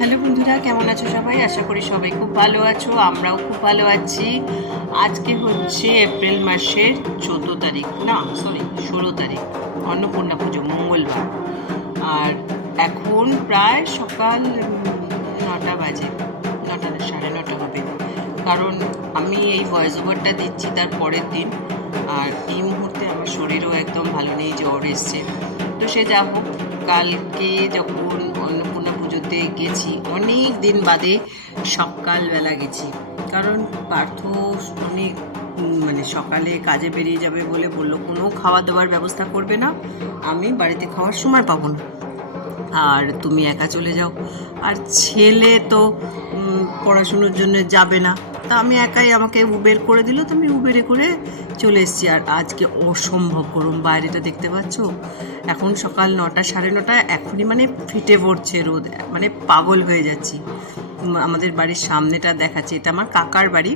Hello বন্ধুরা, কেমন আছো সবাই? আশা করি সবাই খুব ভালো আছো, আমরাও খুব ভালো আছি। আজকে হচ্ছে এপ্রিল মাসের চোদ্দ তারিখ, না সরি ষোলো তারিখ, অন্নপূর্ণা পুজো, মঙ্গলবার। আর এখন প্রায় সকাল নটা বাজে, নটা, সাড়ে নটা হবে। কারণ আমি এই ভয়েস ওভারটা দিচ্ছি তার পরের দিন। আর এই মুহূর্তে আমার শরীরও একদম ভালো নেই, জ্বর এসছে। তো সে যা হোক, কালকে যখন অন্নপূর্ণা গেছি। অনেক দিন বাদে সকালবেলা গেছি। কারণ পার্থ অনেক মানে সকালে কাজে বেরিয়ে যাবে বলে বলল, কোনো খাওয়া দাওয়ার ব্যবস্থা করবে না, আমি বাড়িতে খাওয়ার সময় পাবো না। আর তুমি একা চলে যাও। আর ছেলে তো পড়াশুনোর জন্য যাবে না। তা আমি একাই আমাকে উবের করে দিল, তো আমি উবেরে করে চলে এসেছি। আর আজকে অসম্ভব গরম, বাইরেটা দেখতে পাচ্ছ? এখন সকাল নটা, সাড়ে নটা, এখনই মানে ফিটে পড়ছে রোদ মানে পাগল হয়ে যাচ্ছি। আমাদের বাড়ির সামনেটা দেখাচ্ছি, এটা আমার কাকার বাড়ি,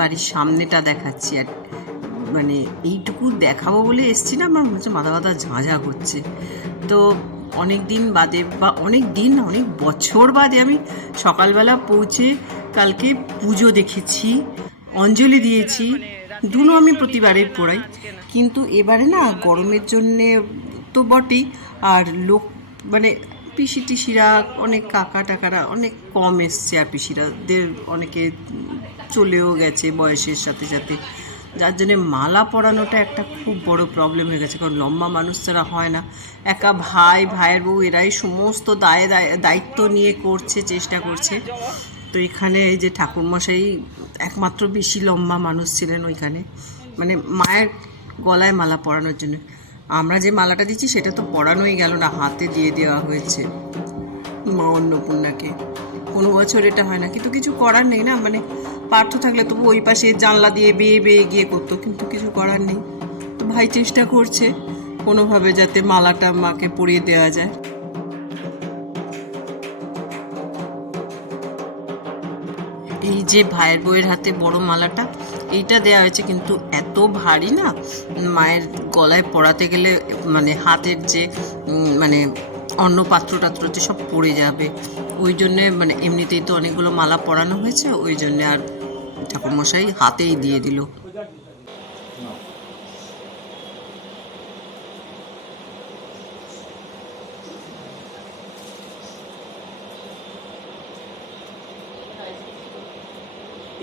বাড়ির সামনেটা দেখাচ্ছি। আর মানে এইটুকু দেখাবো বলে এসছি না, আমার মনে হচ্ছে মাথা ব্যথা ঝাঁঝা করছে। তো অনেক দিন বাদে বা অনেক দিন অনেক বছর বাদে আমি সকালবেলা পৌঁছে কালকে পুজো দেখেছি, অঞ্জলি দিয়েছি, দুনো আমি প্রতিবারে পড়াই। কিন্তু এবারে না গরমের জন্যে তো বটেই, আর লোক মানে পিসি টিসিরা, অনেক কাকা টাকারা অনেক কম এসছে, আর পিসিরাদের অনেকে চলেও গেছে বয়সের সাথে সাথে। যার জন্যে মালা পরানোটা একটা খুব বড় প্রবলেম হয়ে গেছে, কারণ লম্বা মানুষ ছাড়া হয় না। একা ভাই, ভাইয়ের বউ, এরাই সমস্ত দায়- দায়িত্ব নিয়ে করছে, চেষ্টা করছে। তো এখানে এই যে ঠাকুরমশাই একমাত্র বেশি লম্বা মানুষ ছিলেন ওইখানে। মানে মায়ের গলায় মালা পরানোর জন্য। আমরা যে মালাটা দিচ্ছি, সেটা তো পরানোই গেল না, হাতে দিয়ে দেওয়া হয়েছে মা অন্নপূর্ণাকে। কোনো বছর এটা হয় না, কিন্তু কিছু করার নেই না মানে পার্থ থাকলে তবু ওই পাশে জানলা দিয়ে বেয়ে বেয়ে গিয়ে করতো, কিন্তু কিছু করার নেই। তো ভাই চেষ্টা করছে কোনোভাবে যাতে মালাটা মাকে পরিয়ে দেওয়া যায়। যে ভাইয়ের বউয়ের হাতে বড় মালাটা, এইটা দেয়া হয়েছে কিন্তু এত ভারী না, মায়ের গলায় পরাতে গেলে মানে হাতের যে মানে অন্য পাত্র টাত্র যে সব পড়ে যাবে, ওই জন্যে মানে এমনিতেই তো অনেকগুলো মালা পরানো হয়েছে, ওই জন্যে আর ঠাকুরমশাই হাতেই দিয়ে দিল।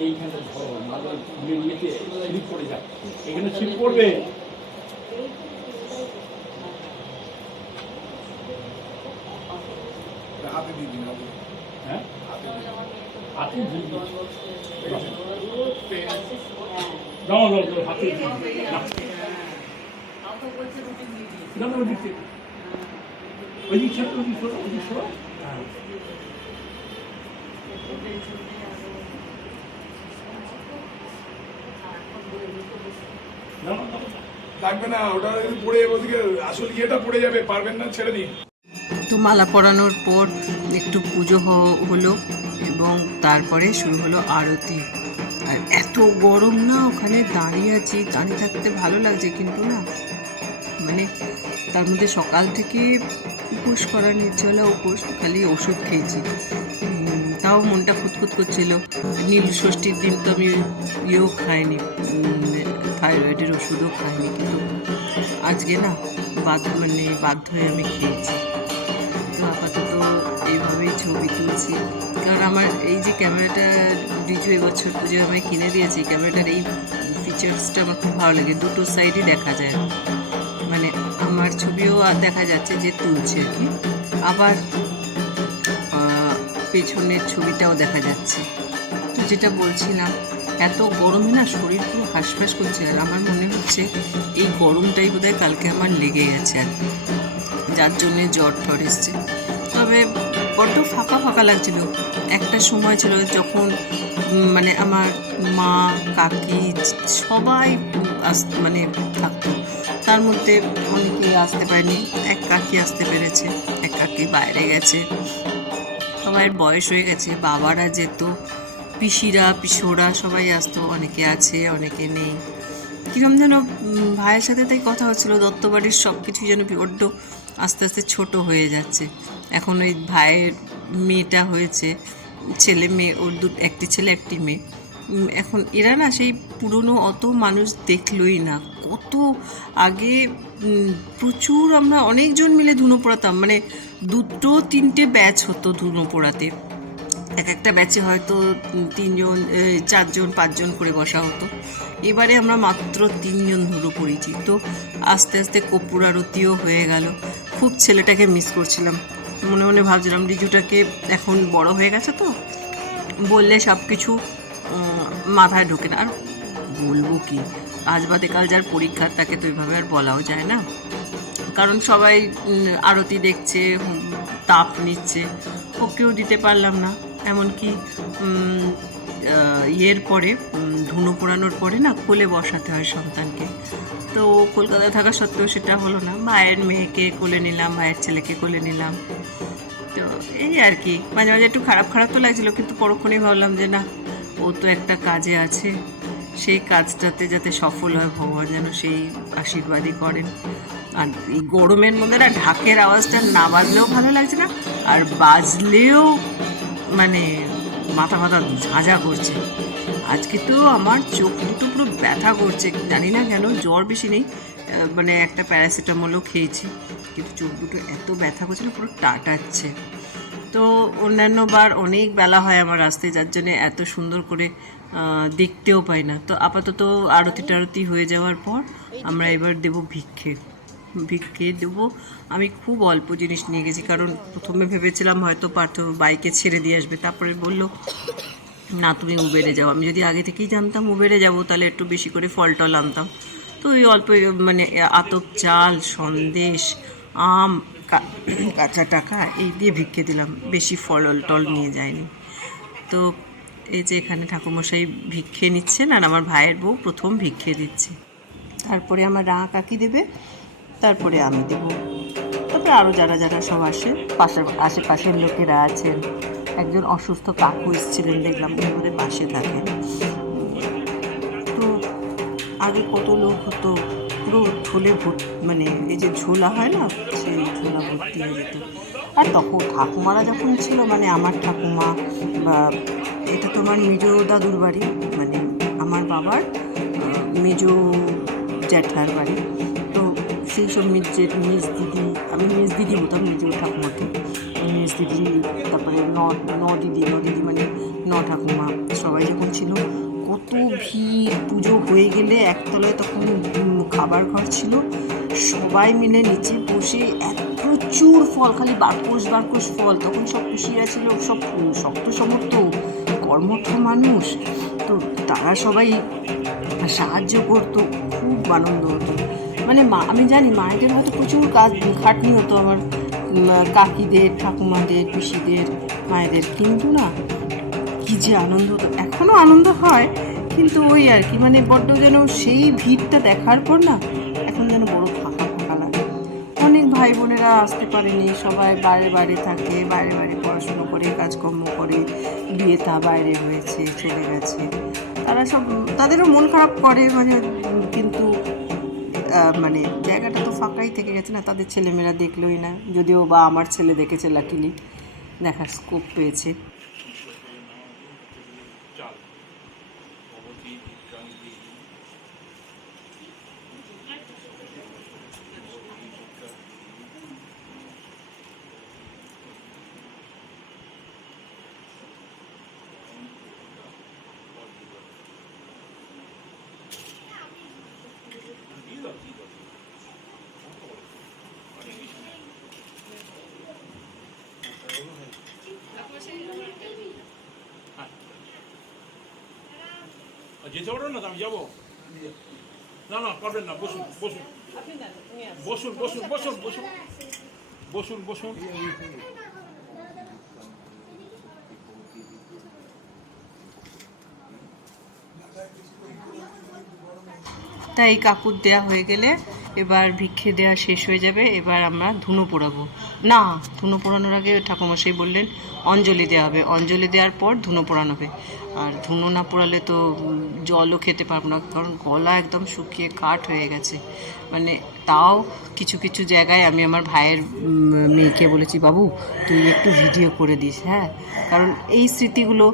এইখানটা ধরো মালা তুলে নিয়েছে স্লিপ পড়ে যাবে এখানে স্লিপ পড়বে হাতে দিয়ে দিন হ্যাঁ? হাতে দিয়ে দিয়ে দিচ্ছি। না। না, না, সরো, সরো, দিক সরো। হ্যাঁ। না, না, না, না। লাগবে না, ওটা পড়ে যাবে ওদিকে। আসল ইয়েটা পড়ে যাবে, পারবেন না, ছেড়ে দিন। তো মালা পরানোর পর একটু পুজো হলো এবং তারপরে শুরু হলো আরতি। আর এত গরম না, ওখানে দাঁড়িয়ে আছি, দাঁড়িয়ে থাকতে ভালো লাগছে কিন্তু না। মানে তার মধ্যে সকাল থেকে উপোস করা নির্জলা উপোস, খালি ওষুধ খেয়েছি। তাও মনটা খুঁতখুত করছিল। নীল ষষ্ঠীর দিন তো আমি ইয়েও খাইনি। থাইরয়েডের ওষুধও খাইনি, কিন্তু আজকে না বাধ্য মানে বাধ্য হয়ে আমি খেয়েছি। তো আপাতত এইভাবেই ছবি তুলছি। কারণ আমার এই যে ক্যামেরাটা ডিজু এবছর পুজো আমি কিনে দিয়েছি ক্যামেরাটার এই ফিচার্সটা আমার খুব ভালো লাগে। দুটো সাইডই দেখা যায়। মানে আমার ছবিও দেখা যাচ্ছে যে তুলছে আর কি। আবার পেছনের ছবিটাও দেখা যাচ্ছে। তো যেটা বলছিলাম এত গরমে না শরীর পুরো হাঁসফাঁস করছে আর আমার মনে হচ্ছে এই গরমটাই বোধহয় কালকে আমার লেগে গেছে আর যার জন্যে জ্বর ঠর এসছে। তবে বড্ড ফাঁকা ফাঁকা লাগছিল। একটা সময় ছিল যখন মানে আমার মা, কাকি সবাই আস মানে থাকতো। তার মধ্যে অনেকেই আসতে পারেনি। এক কাকি আসতে পেরেছে, এক কাকি বাইরে গেছে। সবাই বয়স হয়ে গেছে, বাবারা যেত পিসিরা, পিসোরা সবাই আসতো, অনেকে আছে, অনেকে নেই। কিরম যেন ভাইয়ের সাথে তাই কথা হচ্ছিল, দত্তবাড়ির সব কিছুই যেন বড্ড আস্তে আস্তে ছোট হয়ে যাচ্ছে। এখন ওই ভাইয়ের মেয়েটা হয়েছে, ছেলে মেয়ে, ওর দু, একটি ছেলে, একটি মেয়ে। এখন এরা না সেই পুরনো অত মানুষ দেখলই না। কত আগে প্রচুর আমরা অনেকজন মিলে ধুনো পোড়াতাম। মানে দুটো, তিনটে ব্যাচ হতো ধুনো পোড়াতে। এক একটা ব্যাচে হয়তো তিনজন চারজন, পাঁচজন করে বসা হতো। এবারে আমরা মাত্র তিনজন ধুলো পড়েছি তো আস্তে আস্তে কপুর আরতিও হয়ে গেল। খুব ছেলেটাকে মিস করছিলাম। মনে মনে ভাবছিলাম, রিজুটাকে এখন বড় হয়ে গেছে তো? বললে সব কিছু মাথায় ঢোকে না। আর বলব কি, আজ বাদে কাল যার পরীক্ষা তাকে তো এইভাবে আর বলাও যায় না। কারণ সবাই আরতি দেখছে তাপ নিচ্ছে। ওকেও দিতে পারলাম না। এমনকি ইয়ের পরে ধুনো পোড়ানোর পরে না কোলে বসাতে হয় সন্তানকে। তো কলকাতায় থাকা সত্ত্বেও সেটা হলো না। মায়ের মেয়েকে কোলে নিলাম, মায়ের ছেলেকে কোলে নিলাম। তো এই আর কি। মাঝে মাঝে একটু খারাপ খারাপ তো লাগছিল, কিন্তু পরক্ষণেই ভাবলাম যে না, ও তো একটা কাজে আছে। সেই কাজটাতে যাতে সফল হয়, ভগবান যেন সেই আশীর্বাদই করেন। আর এই গরমের মধ্যে না ঢাকের আওয়াজটা না বাজলেও ভালো লাগছে না আর বাজলেও মানে মাথা মাথা ঝাঁঝা করছে। আজকে তো আমার চোখ দুটো পুরো ব্যথা করছে জানি না কেন জ্বর বেশি নেই মানে একটা প্যারাসিটামলও খেয়েছি কিন্তু চোখ দুটো এত ব্যথা করছিল পুরো টাটাচ্ছে। তো অন্যান্য বার অনেক বেলা হয় আমার রাস্তায় যার জন্য এত সুন্দর করে দেখতেও পাই না। তো আপাতত আরতি টারতি হয়ে যাওয়ার পর আমরা এবার দেবো ভিক্ষে। ভিক্ষে দেবো। আমি খুব অল্প জিনিস নিয়ে গেছি, কারণ প্রথমে ভেবেছিলাম হয়তো পার্থ বাইকে ছেড়ে দিয়ে আসবে। তারপরে বলল, না, তুমি উবেরে যাও। আমি যদি আগে থেকেই জানতাম উবেরে যাব, তাহলে একটু বেশি করে ফল টল আনতাম। তো ওই অল্প মানে আতপ চাল, সন্দেশ, আম কাঁচা টাকা, এই দিয়ে ভিক্ষে দিলাম। বেশি ফল টল নিয়ে যায়নি। তো এই যে এখানে ঠাকুরমশাই ভিক্ষে নিচ্ছেন, আর আমার ভাইয়ের বউ প্রথম ভিক্ষে দিচ্ছে। তারপরে আমার রা কাকি দেবে। তারপরে আমি দেব। তারপরে আরও যারা যারা সব আসে পাশের আশেপাশের লোকেরা আছেন। একজন অসুস্থ কাকু এসেছিলেন, দেখলাম এবারে পাশে থাকেন। তো আগে কত লোক হতো, পুরো ঝোলে মানে এই যে ঝোলা হয় না, সেই ঝোলা ভর্তি হয়ে যেত। আর তখন ঠাকুমারা যখন ছিল মানে আমার ঠাকুমা বা এটা তো আমার মেজো দাদুর বাড়ি মানে আমার বাবার মেজো জ্যাঠার বাড়ি। সেই সব মিস জে- মিস দিদি, আমি মিস দিদি হতাম মেজো ঠাকুমাকে। মিস দিদি, তারপরে ন ন দিদি ন দিদি মানে ন ঠাকুমা, সবাই যখন ছিল, কত ভিড়, পুজো হয়ে গেলে একতলায় তখন খাবার ঘর ছিল। সবাই মিলে নিচে বসে এত প্রচুর ফল, খালি বারকোষ বারকোষ ফল, তখন সব খুশিরা ছিল, সব শক্ত সমর্থ, কর্মঠ মানুষ। তো তারা সবাই সাহায্য করতো, খুব আনন্দ হতো। মানে মা, আমি জানি মায়েদের হয়তো প্রচুর কাজ, খাটনি হতো আমার কাকিদের, ঠাকুমাদের, পিসিদের, মায়েদের। কিন্তু না, কি যে আনন্দ হতো এখনও আনন্দ হয়, কিন্তু ওই আর কি মানে বড্ড যেন সেই ভিড়টা দেখার পর না, এখন যেন বড় ফাঁকা ফাঁকা লাগে। অনেক ভাই বোনেরা আসতে পারেনি, সবাই বাইরে বাইরে থাকে, বাইরে বাইরে পড়াশুনো করে, কাজকর্ম করে, বিয়ে তা বাইরে হয়েছে, চলে গেছে। তারা সব, তাদেরও মন খারাপ করে মানে মানে জায়গাটা তো ফাঁকাই থেকে গেছে না, তাদের ছেলেমেয়েরা দেখলোই না। যদিও বা আমার ছেলে দেখেছে লাকিলি দেখার স্কোপ পেয়েছে। যেতে পারবেন না আমি যাব না না পারবেন না বসুন বসুন বসুন বসুন বসুন বসুন বসুন বসুন তাই কাকুর দেয়া হয়ে গেলে এবার ভিক্ষে দেয়া শেষ হয়ে যাবে। এবার আমরা ধুনো পোড়াবো। না, ধুনো পোড়ানোর আগে ঠাকুমশাই বললেন অঞ্জলি দেওয়া হবে। অঞ্জলি দেওয়ার পর ধুনো পোড়ানো হবে। আর ধুনো না পোড়ালে তো জলও খেতে পারব না, কারণ গলা একদম শুকিয়ে কাঠ হয়ে গেছে। মানে তাও কিছু কিছু জায়গায় আমি আমার ভাইয়ের মেয়েকে বলেছি, বাবু, তুই একটু ভিডিও করে দিস। হ্যাঁ? কারণ এই স্মৃতিগুলো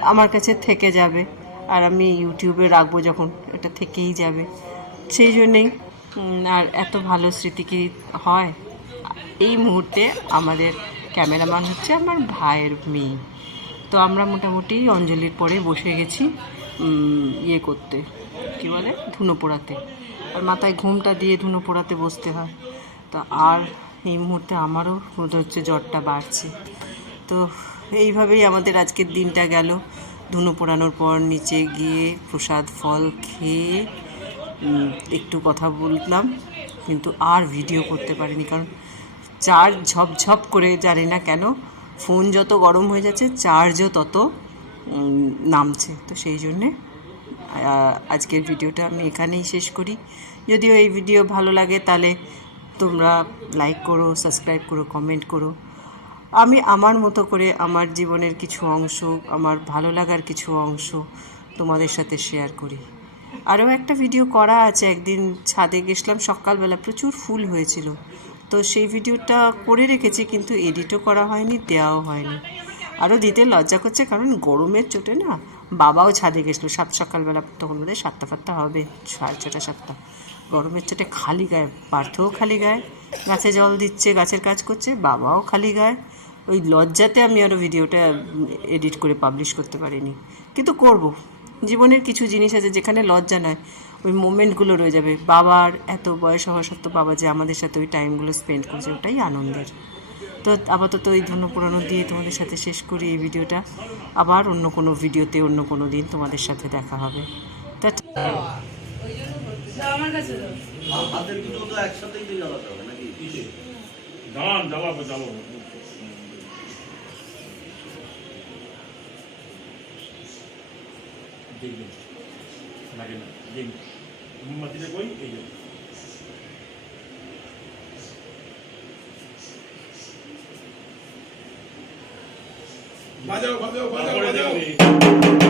আমার কাছে থেকে যাবে। আর আমি ইউটিউবে রাখব যখন, এটা থেকেই যাবে। সেই জন্যেই আর এত ভালো স্মৃতি কি হয়? এই মুহূর্তে আমাদের ক্যামেরাম্যান হচ্ছে আমার ভাইয়ের মেয়ে। তো আমরা মোটামুটি অঞ্জলির পরে বসে গেছি ইয়ে করতে। কি বলে? ধুনো পোড়াতে। আর মাথায় ঘুমটা দিয়ে ধুনো পোড়াতে বসতে হয়। তো আর এই মুহূর্তে আমারও মনে হচ্ছে জ্বরটা বাড়ছে। তো এইভাবেই আমাদের আজকের দিনটা গেল। ধুনো পোড়ানোর পর নিচে গিয়ে প্রসাদ ফল খেয়ে একটু কথা বললাম। কিন্তু আর ভিডিও করতে পারিনি কারণ চার্জ ঝপঝপ করে জানি না কেন, ফোন যত গরম হয়ে যাচ্ছে, চার্জও তত নামছে। তো সেই জন্যে আজকের ভিডিওটা আমি এখানেই শেষ করি। যদিও এই ভিডিও ভালো লাগে, তাহলে তোমরা লাইক করো সাবস্ক্রাইব করো কমেন্ট করো। আমি আমার মতো করে আমার জীবনের কিছু অংশ, আমার ভালো লাগার কিছু অংশ তোমাদের সাথে শেয়ার করি। আরও একটা ভিডিও করা আছে, একদিন ছাদে গেছিলাম, সকালবেলা প্রচুর ফুল হয়েছিল। তো সেই ভিডিওটা করে রেখেছি, কিন্তু এডিটও করা হয়নি, দেওয়াও হয়নি। আরও দিতে লজ্জা করছে, কারণ গরমের চোটে না বাবাও ছাদে গেছিল। সাত সকালবেলা তখন বোধহয় সাতটা ফাতটা হবে, সাড়ে ছটা সাতটা। গরমের চোটে খালি গায়ে, পার্থও খালি গায়ে, গাছে জল দিচ্ছে, গাছের কাজ করছে, বাবাও খালি গায়ে। ওই লজ্জাতে আমি আরও ভিডিওটা এডিট করে পাবলিশ করতে পারিনি। কিন্তু করব। জীবনের কিছু জিনিস আছে যেখানে লজ্জা নয়। ওই মোমেন্টগুলো রয়ে যাবে। বাবার এত বয়স হওয়া সত্ত্বেও বাবা যে আমাদের সাথে ওই টাইমগুলো স্পেন্ড করেছে, ওটাই আনন্দের। তো আপাতত ওই ধন্য পুরানো দিয়ে তোমাদের সাথে শেষ করি এই ভিডিওটা। আবার অন্য কোনো ভিডিওতে অন্য কোনো দিন তোমাদের সাথে দেখা হবে। না দেখবেন মোমবাতিটা কই এই যে বাজাও বাজাও বাজাও বাজাও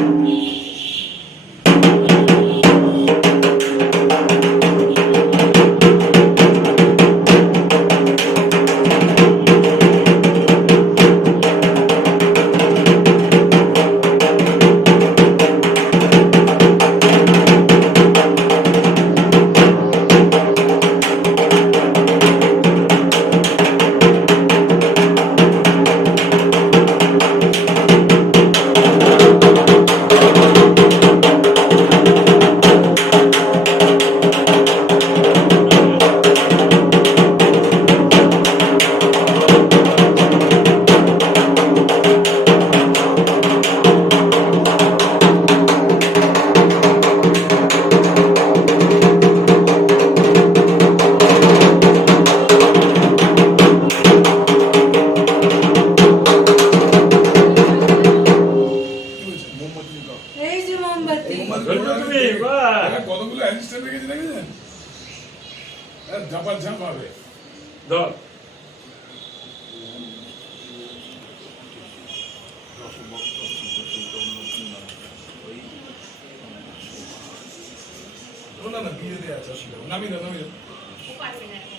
না বিয়ে দেওয়া আছে অসুবিধা নামি দাও দাও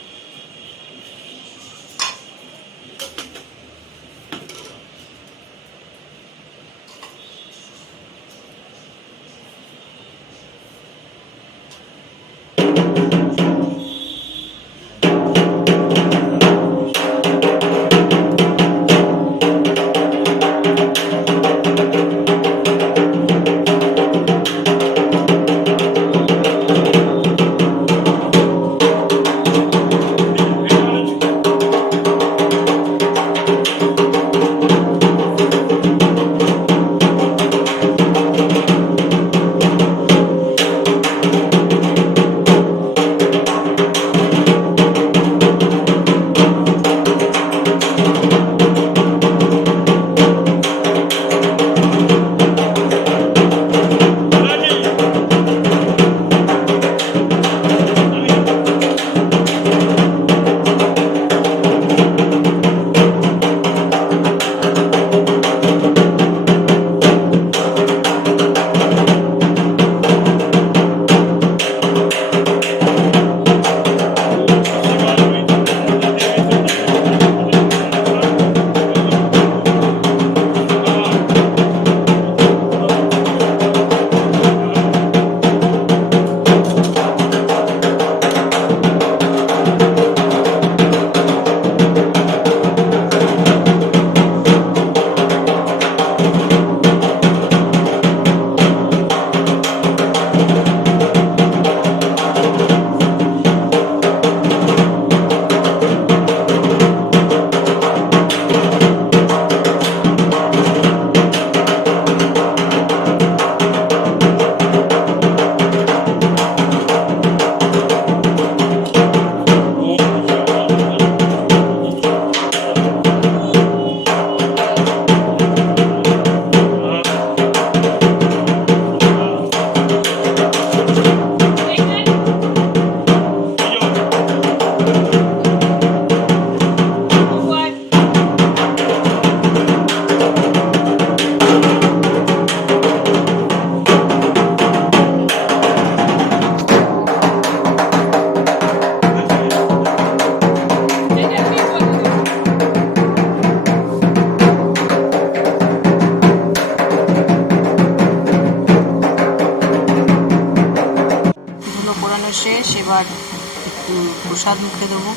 প্রসাদ মুখে দেবো।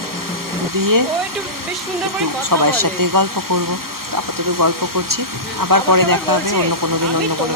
দিয়ে সবার সাথে গল্প করব। আপাতত গল্প করছি। আবার পরে দেখা হবে অন্য কোনো দিন অন্য কোনো